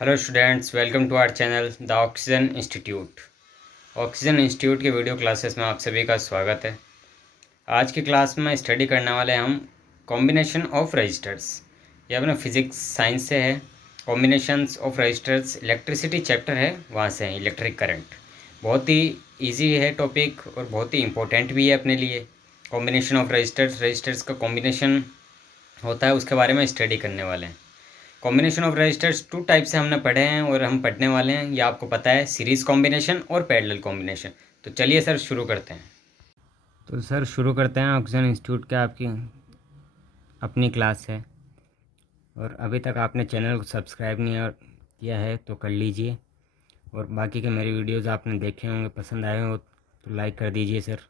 Hello students, welcome to our channel the oxygen institute. Oxygen institute के video classes में आप सभी का स्वागत है। आज की क्लास में स्टडी करने वाले हैं हम कॉम्बिनेशन ऑफ रजिस्टर्स। ये अपना फिजिक्स साइंस से है। Combinations of resistors electricity chapter है, वहाँ से है इलेक्ट्रिक करंट। बहुत ही ईजी है टॉपिक और बहुत ही इंपॉर्टेंट भी है अपने लिए। कॉम्बिनेशन ऑफ रजिस्टर्स का कॉम्बिनेशन होता है, उसके बारे में स्टडी करने वाले हैं। Combination of resistors two type से हमने पढ़े हैं और हम पढ़ने वाले हैं, ये आपको पता है, सीरीज़ कॉम्बिनेशन और पैरेलल कॉम्बिनेशन। तो चलिए सर शुरू करते हैं। तो सर शुरू करते हैं। ऑक्सीजन इंस्टीट्यूट का आपकी अपनी क्लास है और अभी तक आपने चैनल को सब्सक्राइब नहीं किया है तो कर लीजिए, और बाकी के मेरे वीडियोज़ आपने देखे होंगे, पसंद आए हो तो लाइक कर दीजिए सर,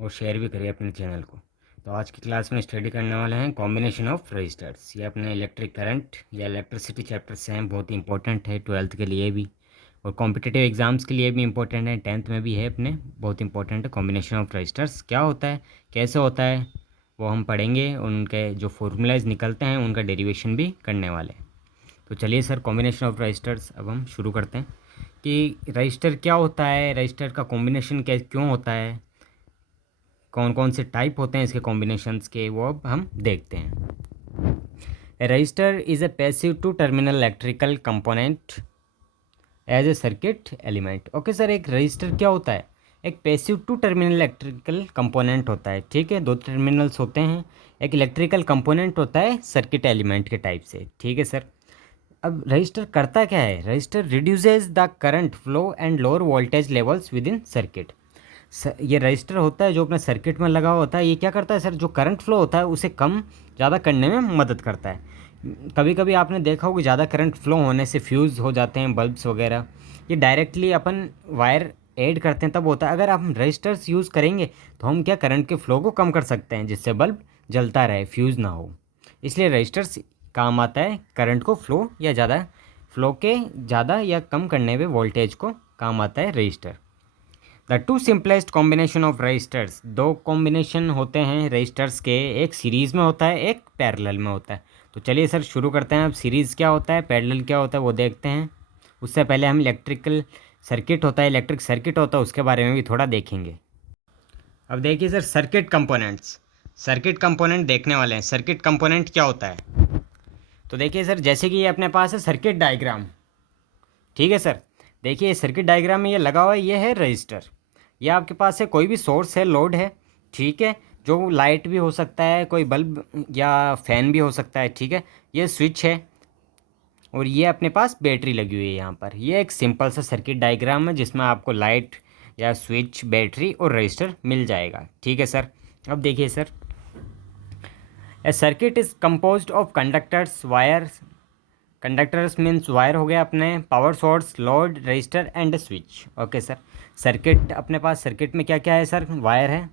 और शेयर भी करिए अपने चैनल को। तो आज की क्लास में स्टडी करने वाले हैं कॉम्बिनेशन ऑफ रजिस्टर्स। ये अपने इलेक्ट्रिक करंट या इलेक्ट्रिसिटी चैप्टर से हैं, बहुत इंपॉर्टेंट है 12th के लिए भी और कॉम्पिटिटिव एग्ज़ाम्स के लिए भी इंपॉर्टेंट है, 10th में भी है अपने, बहुत इंपॉर्टेंट है। कॉम्बिनेशन ऑफ रजिस्टर्स क्या होता है, कैसे होता है, वो हम पढ़ेंगे। उनके जो फॉर्मूलाज निकलते हैं उनका डेरिवेशन भी करने वाले हैं। तो चलिए सर, कॉम्बिनेशन ऑफ रजिस्टर्स अब हम शुरू करते हैं कि रजिस्टर क्या होता है, रजिस्टर का कॉम्बिनेशन क्यों होता है, कौन कौन से टाइप होते हैं इसके कॉम्बिनेशंस के, वो अब हम देखते हैं। Resistor is a passive two terminal electrical component as a circuit element. Okay sir, एक रजिस्टर क्या होता है, एक passive two terminal electrical component होता है। ठीक है, दो टर्मिनल्स होते हैं, एक इलेक्ट्रिकल कंपोनेंट होता है सर्किट एलिमेंट के टाइप से। ठीक है सर, अब रजिस्टर करता क्या है, register reduces the current flow and lower voltage levels with in circuit. ये रजिस्टर होता है जो अपने सर्किट में लगा होता है, ये क्या करता है सर, जो करंट फ्लो होता है उसे कम ज़्यादा करने में मदद करता है। कभी कभी आपने देखा होगा ज़्यादा करंट फ्लो होने से फ्यूज़ हो जाते हैं बल्ब्स वगैरह, ये डायरेक्टली अपन वायर ऐड करते हैं तब होता है। अगर हम रजिस्टर्स यूज़ करेंगे तो हम क्या करंट के फ्लो को कम कर सकते हैं, जिससे बल्ब जलता रहे, फ्यूज़ ना हो। इसलिए रजिस्टर्स काम आता है करंट को फ्लो या ज़्यादा फ्लो के ज़्यादा या कम करने में, वोल्टेज को काम आता है resistor. The two simplest combination of resistors, दो कॉम्बिनेशन होते हैं रजिस्टर्स के, एक सीरीज़ में होता है, एक पैरेलल में होता है। तो चलिए सर शुरू करते हैं। अब सीरीज़ क्या होता है, पैरेलल क्या होता है, वो देखते हैं। उससे पहले हम इलेक्ट्रिक सर्किट होता है उसके बारे में भी थोड़ा देखेंगे। अब देखिए sir, circuit components, circuit component देखने वाले हैं। सर्किट कंपोनेंट क्या होता है, तो देखिए सर, जैसे कि ये अपने पास है सर्किट डायग्राम। ठीक है सर, देखिए सर्किट डायग्राम में ये लगा हुआ है, ये है रजिस्टर। ये आपके पास है कोई भी सोर्स है, लोड है, ठीक है, जो लाइट भी हो सकता है, कोई बल्ब या फैन भी हो सकता है। ठीक है, ये स्विच है और ये अपने पास बैटरी लगी हुई है यहाँ पर। ये एक सिंपल सा सर्किट डायग्राम है जिसमें आपको लाइट या स्विच, बैटरी और रजिस्टर मिल जाएगा। ठीक है सर, अब देखिए sir, A circuit is composed of conductors, wires, conductors means wire हो गया अपने, power source, load, register and switch. Okay sir, circuit अपने पास, सर्किट में क्या क्या है सर, वायर है,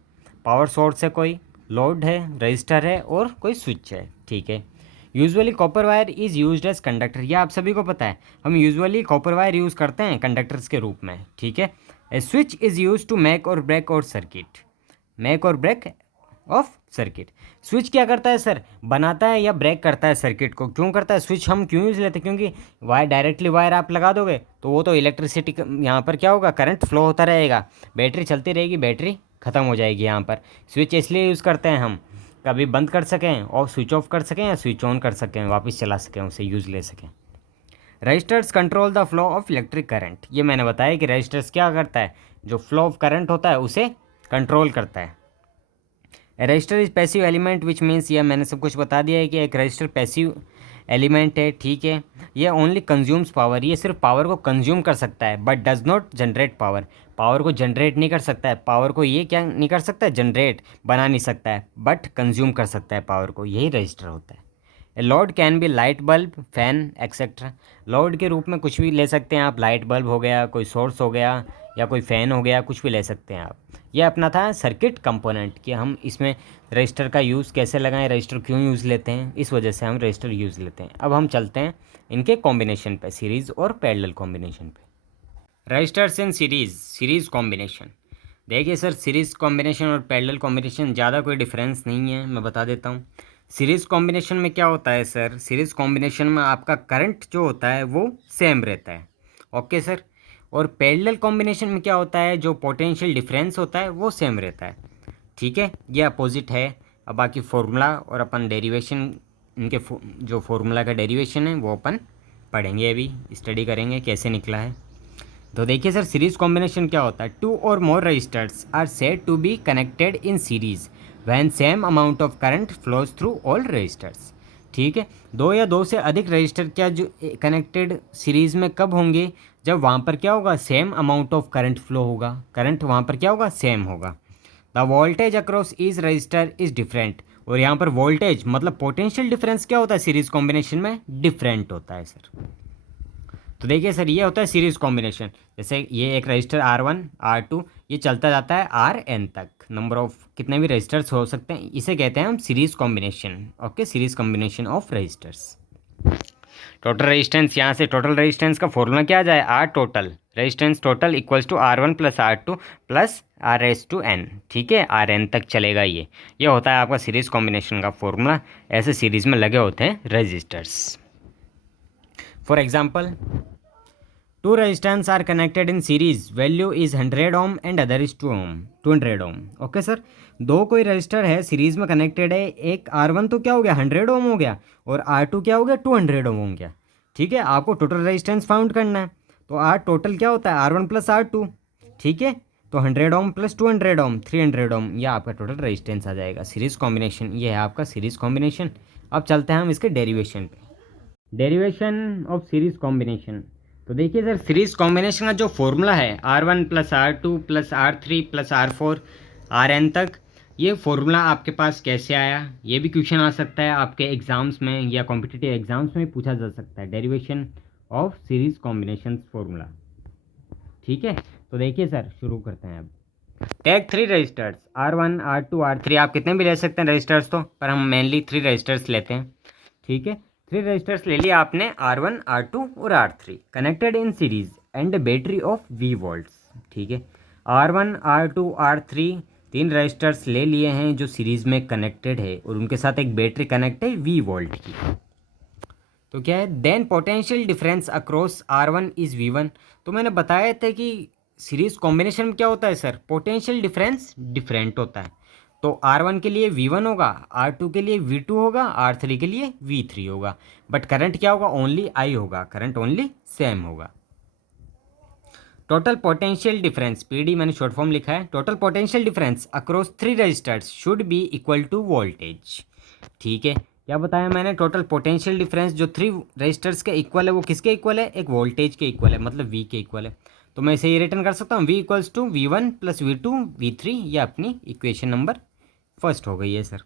पावर सोर्स है कोई, लोड है, रजिस्टर है और कोई स्विच है। ठीक है, usually copper wire is used as conductor, ये आप सभी को पता है, हम यूजुअली कॉपर वायर यूज़ करते हैं कंडक्टर्स के रूप में। ठीक है, a switch is use to make और ब्रेक और सर्किट, मेक और ब्रेक ऑफ सर्किट। स्विच क्या करता है सर, बनाता है या ब्रेक करता है सर्किट को। क्यों करता है स्विच, हम क्यों यूज़ लेते हैं, क्योंकि वायर डायरेक्टली वायर आप लगा दोगे तो वो तो इलेक्ट्रिसिटी यहाँ पर क्या होगा, करंट फ्लो होता रहेगा, बैटरी चलती रहेगी, बैटरी ख़त्म हो जाएगी यहाँ पर। स्विच इसलिए यूज़ करते हैं हम, कभी बंद कर सकें और स्विच ऑफ कर सकें, या स्विच ऑन कर सकें, वापस चला सकें, उसे यूज़ ले सकें। Resistors control the flow of electric current, ये मैंने बताया कि रजिस्टर्स क्या करता है, जो फ्लो ऑफ करंट होता है उसे कंट्रोल करता है। Register is passive element which means, ये मैंने सब कुछ बता दिया है कि एक रजिस्टर पैसिव एलिमेंट है। ठीक है, ये ओनली कंज्यूम्स पावर, ये सिर्फ पावर को कंज्यूम कर सकता है, but does not generate power, power को जनरेट नहीं कर सकता है, पावर को ये क्या नहीं कर सकता है, जनरेट बना नहीं सकता है, बट कंज्यूम कर सकता है पावर को, यही रजिस्टर होता है। Load can be light bulb, fan etcetera, load के रूप में कुछ भी ले सकते हैं आप, लाइट बल्ब हो गया, कोई सोर्स हो गया, या कोई फ़ैन हो गया, कुछ भी ले सकते हैं आप। ये अपना था सर्किट कंपोनेंट कि हम इसमें रजिस्टर का यूज़ कैसे लगाएं, रजिस्टर क्यों यूज़ लेते हैं, इस वजह से हम रजिस्टर यूज़ लेते हैं। अब हम चलते हैं इनके कॉम्बिनेशन पे, सीरीज़ और पैरेलल कॉम्बिनेशन पे। रजिस्टर्स इन सीरीज़ कॉम्बिनेशन, देखिए सर, सीरीज़ कॉम्बिनेशन और पैरेलल कॉम्बिनेशन ज़्यादा कोई डिफरेंस नहीं है, मैं बता देता हूँ। सीरीज़ कॉम्बिनेशन में क्या होता है सर, सीरीज़ कॉम्बिनेशन में आपका करंट जो होता है वो सेम रहता है। Okay sir. और पैरेलल कॉम्बिनेशन में क्या होता है, जो पोटेंशियल डिफरेंस होता है वो सेम रहता है। ठीक है, ये अपोजिट है। अब बाकी फॉर्मूला और अपन डेरिवेशन, इनके जो फॉर्मूला का डेरिवेशन है वो अपन पढ़ेंगे, अभी स्टडी करेंगे कैसे निकला है। तो देखिए सर, सीरीज कॉम्बिनेशन क्या होता है, टू और more resistors are said to be connected in series when same amount of current flows through all resistors. ठीक है, दो या दो से अधिक रजिस्टर क्या जो कनेक्टेड सीरीज में कब होंगे, जब वहाँ पर क्या होगा, same amount of current flow होगा, करंट वहाँ पर क्या होगा, सेम होगा। The voltage across each resistor is different. और यहाँ पर वोल्टेज मतलब पोटेंशियल डिफरेंस क्या होता है सीरीज कॉम्बिनेशन में, डिफरेंट होता है सर। तो देखिए सर, ये होता है सीरीज कॉम्बिनेशन। जैसे ये एक रजिस्टर R1 R2 ये चलता जाता है Rn तक, नंबर ऑफ कितने भी रजिस्टर्स हो सकते हैं, इसे कहते हैं हम series combination. Okay, series combination of resistors. Total resistance, यहाँ से टोटल रेजिस्टेंस का फॉर्मूला क्या आ जाए, R total resistance total equals to R1 plus R2 plus R(n). ठीक है, Rn तक चलेगा। ये होता है आपका सीरीज कॉम्बिनेशन का फॉर्मूला। ऐसे सीरीज में लगे होते हैं resistors. For example, two resistors are connected in series, value is 100 ohm and other is 2 ohm, 200 ohm। Okay sir, दो कोई रजिस्टर है सीरीज में कनेक्टेड है, एक R1 तो क्या हो गया 100 ओम हो गया, और R2 क्या हो गया 200 ओम हो गया। ठीक है, आपको टोटल रेजिस्टेंस फाउंड करना है, तो आर टोटल क्या होता है R1 प्लस R2। ठीक है, तो 100 ओम प्लस 200 ओम 300 ओम, यह आपका टोटल रेजिस्टेंस आ जाएगा। सीरीज कॉम्बिनेशन ये है आपका सीरीज कॉम्बिनेशन। अब चलते हैं हम इसके डेरिवेशन पे। Derivation of series combination. तो देखिए सर, सीरीज कॉम्बिनेशन का जो फॉर्मूला है R1 plus R2 plus R3 plus R4 Rn तक, ये फॉर्मूला आपके पास कैसे आया, ये भी क्वेश्चन आ सकता है आपके एग्जाम्स में या कॉम्पिटिटिव एग्जाम्स में पूछा जा सकता है। Derivation of series combination formula. ठीक है, तो देखिए सर, शुरू करते हैं अब। Take three resistors R1 R2 R3, आप कितने भी ले सकते हैं रजिस्टर्स तो, पर हम मेनली थ्री रजिस्टर्स लेते हैं। ठीक है, थ्री रजिस्टर्स ले लिया आपने R1 R2 और R3 connected in series and battery of V volts. ठीक है, R1 R2 R3 तीन रजिस्टर्स ले लिए हैं जो सीरीज में कनेक्टेड है, और उनके साथ एक बैटरी कनेक्ट है V वोल्ट की। तो क्या है, then potential difference across R1 is V1। तो मैंने बताया था कि सीरीज कॉम्बिनेशन में क्या होता है सर, पोटेंशियल डिफरेंस डिफरेंट होता है। तो R1 के लिए V1 होगा, R2 के लिए V2 होगा, R3 के लिए V3 होगा। बट करंट क्या होगा, ओनली I होगा, करंट ओनली सेम होगा। टोटल पोटेंशियल डिफरेंस PD मैंने शॉर्ट फॉर्म लिखा है, total potential difference across three resistors should be equal to voltage. ठीक है, क्या बताया मैंने, टोटल पोटेंशियल डिफरेंस जो थ्री रजिस्टर्स के इक्वल है वो किसके इक्वल है, एक वोल्टेज के इक्वल है, मतलब V के इक्वल है। तो मैं इसे ये रिटर्न कर सकता हूँ, V equals to V1 plus V2 V3। ये अपनी इक्वेशन नंबर फर्स्ट हो गई है सर।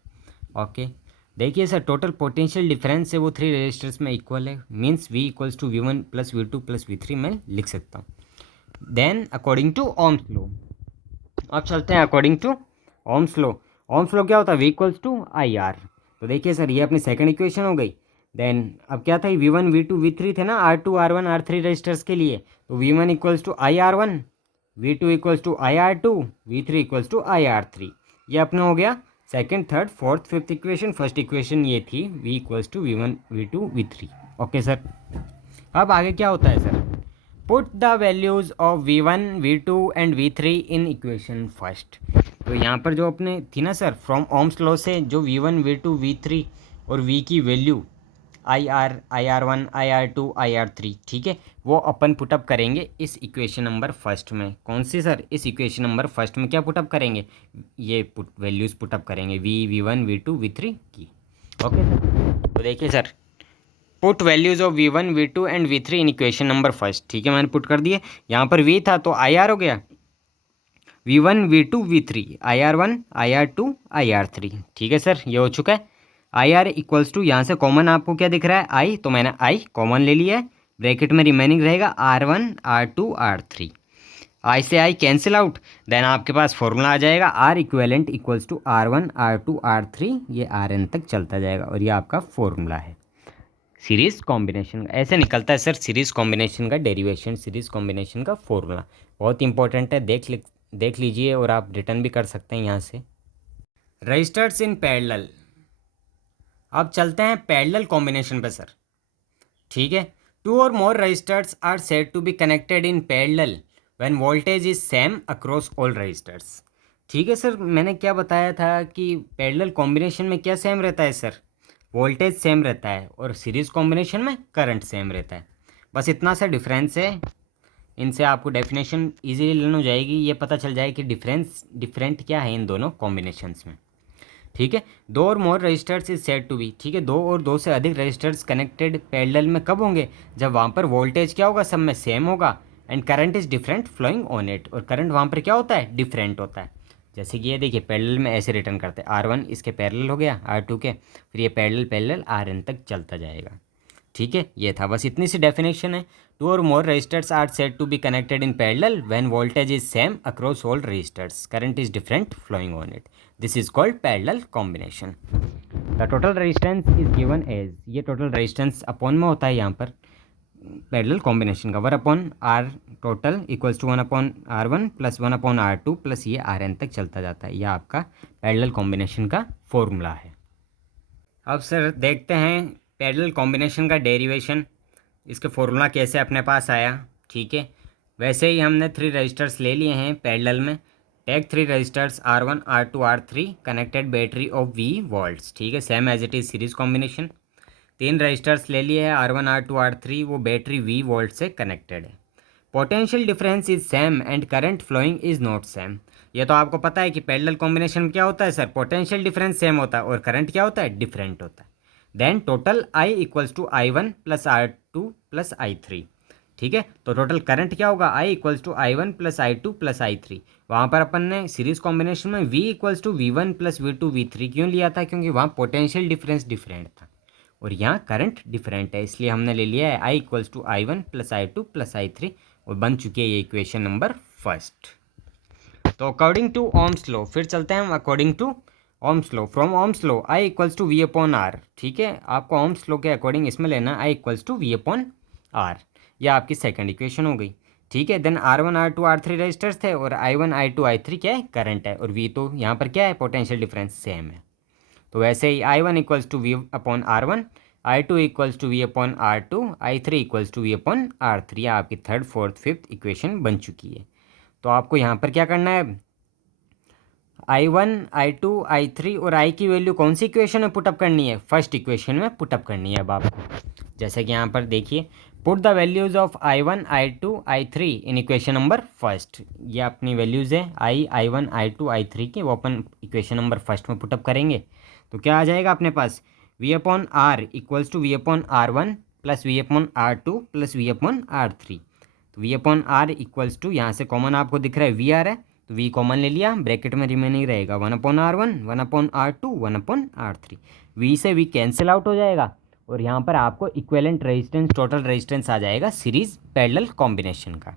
ओके, देखिए सर, टोटल पोटेंशियल डिफरेंस है वो थ्री रजिस्टर्स में इक्वल है, means V equals to V1 plus V2 plus V3 मैं लिख सकता हूँ। Then according to Ohm's law, अब चलते हैं according to Ohm's law. Ohm's law क्या होता है, V इक्वल्स टू IR। तो देखिए सर, ये अपनी सेकंड इक्वेशन हो गई। देन अब क्या था, V1 V2 V3 थे ना, R2 R1 R3 रजिस्टर्स के लिए। तो V1 equals to IR1, V2 equals to IR2, V3 equals to IR3। ये अपना हो गया second third fourth fifth equation. First equation ये थी V equals to V1 V2 V3। Okay sir, अब आगे क्या होता है sir, put the values of V1 V2 and V3 in equation first. तो यहाँ पर जो अपने थी ना सर, फ्रॉम ओम्स लॉ से जो V1 V2 V3 और V की वैल्यू IR1 IR2 IR3, ठीक है, वो अपन पुटअप करेंगे इस इक्वेशन नंबर फर्स्ट में। कौन सी सर, इस इक्वेशन नंबर फर्स्ट में क्या पुटअप करेंगे, ये वैल्यूज पुटअप करेंगे V1 V2 V3 की। ओके सर, तो देखिए sir, put values of V1 V2 and V3 in equation number first. ठीक है, मैंने पुट कर दिए। यहाँ पर V था तो IR हो गया, V1 V2 V3 IR1 IR2 IR3। ठीक है सर, ये हो चुका है। IR इक्वल्स टू, यहाँ से कॉमन आपको क्या दिख रहा है, I, तो मैंने I कॉमन ले लिया है। ब्रैकेट में रिमेनिंग रहेगा R1 R2 R3। I से I कैंसिल आउट, देन आपके पास फॉर्मूला आ जाएगा R equivalent equals to R1 R2 R3, ये Rn तक चलता जाएगा, और ये आपका फॉर्मूला है सीरीज कॉम्बिनेशन। ऐसे निकलता है सर सीरीज कॉम्बिनेशन का डेरिवेशन, सीरीज कॉम्बिनेशन का फॉर्मूला। बहुत इंपॉर्टेंट है, देख लीजिए, और आप रिटर्न भी कर सकते हैं यहाँ से। रजिस्टर्स इन पैरेलल, अब चलते हैं पैरेलल कॉम्बिनेशन पे सर। ठीक है, 2 और more resistors are said to be connected in parallel when voltage is same across all resistors. ठीक है सर, मैंने क्या बताया था कि पैरेलल कॉम्बिनेशन में क्या सेम रहता है सर, वोल्टेज सेम रहता है, और सीरीज कॉम्बिनेशन में करंट सेम रहता है। बस इतना सा डिफरेंस है, इनसे आपको डेफिनेशन इजीली लर्न हो जाएगी, ये पता चल जाएगा कि डिफरेंट क्या है इन दोनों कॉम्बिनेशंस में। ठीक है, 2 और more resistors is said to be, ठीक है, 2 और 2 से अधिक रजिस्टर्स कनेक्टेड पैरेलल में कब होंगे, जब वहाँ पर वोल्टेज क्या होगा, सब में सेम होगा, and current is different flowing on it, और करंट वहाँ पर क्या होता है, डिफरेंट होता है। जैसे कि ये देखिए पैरेलल में ऐसे रिटर्न करते हैं, R1 इसके पैरेलल हो गया R2 के, फिर ये पैरेलल Rn तक चलता जाएगा। ठीक है, ये था, बस इतनी सी डेफिनेशन है। 2 और more resistors are said to be connected in parallel when voltage is same across all resistors, current is different flowing on it, this is called parallel combination. The total resistance is given as, ये total resistance upon में होता है यहाँ पर parallel combination का, 1/R total equals to 1/R1 plus 1/R2 plus ये Rn तक चलता जाता है। यह आपका पैरेलल कॉम्बिनेशन का फॉर्मूला है। अब सर देखते हैं पैरेलल कॉम्बिनेशन का डेरिवेशन, इसके फॉर्मूला कैसे अपने पास आया। ठीक है, वैसे ही हमने 3 रजिस्टर्स ले लिए हैं पैरेलल में, take 3 resistors R1 R2 R3 connected battery of V volts. ठीक है, same as it is series combination. 3 resistors ले लिए हैं R1 R2 R3, वो बैटरी V वोल्ट से कनेक्टेड है। Potential difference is same and current flowing is not same. ये तो आपको पता है कि पैरेलल कॉम्बिनेशन में क्या होता है सर, पोटेंशियल डिफरेंस सेम होता है और करंट क्या होता है, डिफरेंट होता है। Then total I equals to I1 plus R2 plus I3। ठीक है, तो टोटल करंट क्या होगा, I equals to I1 plus I2 plus I3। वहाँ पर अपन ने सीरीज कॉम्बिनेशन में V equals to V1 plus V2 V3 क्यों लिया था, क्योंकि वहाँ पोटेंशियल डिफरेंस डिफरेंट था और यहाँ करंट डिफरेंट है, इसलिए हमने ले लिया है I equals to I1 plus I2 plus I3, और बन चुकी है ये इक्वेशन नंबर फर्स्ट। तो अकॉर्डिंग टू ओम्स लॉ, फिर चलते हैं हम according to Ohm's law. From Ohm's law I equals to V upon R। ठीक है, आपको ओम्स लॉ के अकॉर्डिंग इसमें लेना I equals to V upon R, यह आपकी सेकंड इक्वेशन हो गई। ठीक है, then R1 R2 R3 registers थे और I1 I2 I3 क्या है, करंट है, और V तो यहाँ पर क्या है, पोटेंशियल डिफरेंस सेम है। तो वैसे ही I1 equals to V upon R1, I2 equals to V upon R2, I3 equals to V upon R3, यह आपकी थर्ड फोर्थ फिफ्थ इक्वेशन बन चुकी है। तो आपको यहाँ पर क्या करना है, I1 I2 I3 और I की वैल्यू कौन सी इक्वेशन में पुटअप करनी है, फर्स्ट इक्वेशन में पुटअप करनी है अब आपको। जैसे कि यहाँ पर देखिए, put the values of I1 I2 I3 in equation number first. ये अपनी वैल्यूज़ है I1 I2 I3 की, वो अपन इक्वेशन नंबर फर्स्ट में पुटअप करेंगे। तो क्या आ जाएगा अपने पास, V upon R equals to V upon R1 plus V upon R2 plus V upon R3। तो V upon R equals to, यहाँ से कॉमन आपको दिख रहा है VR है, तो V कॉमन ले लिया, ब्रैकेट में रिमेनिंग रहेगा 1/R1 1/R2 1/R3। V से V कैंसिल आउट हो जाएगा और यहाँ पर आपको इक्विवेलेंट रेजिस्टेंस, टोटल रेजिस्टेंस आ जाएगा सीरीज पैरेलल कॉम्बिनेशन का।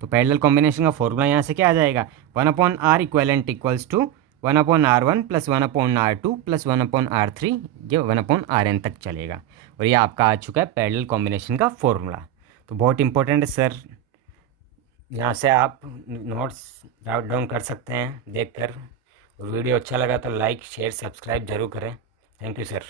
तो पैरेलल कॉम्बिनेशन का फॉर्मूला यहाँ से क्या आ जाएगा, 1/R equivalent equals to 1/R1 plus 1/R2 plus 1/R3, ये 1/Rn तक चलेगा, और ये आपका आ चुका है पैरेलल कॉम्बिनेशन का फॉर्मूला। तो बहुत इंपॉर्टेंट है सर, यहाँ से आप नोट्स राउट डाउन कर सकते हैं देखकर। वीडियो अच्छा लगा तो लाइक शेयर सब्सक्राइब जरूर करें। Thank you sir.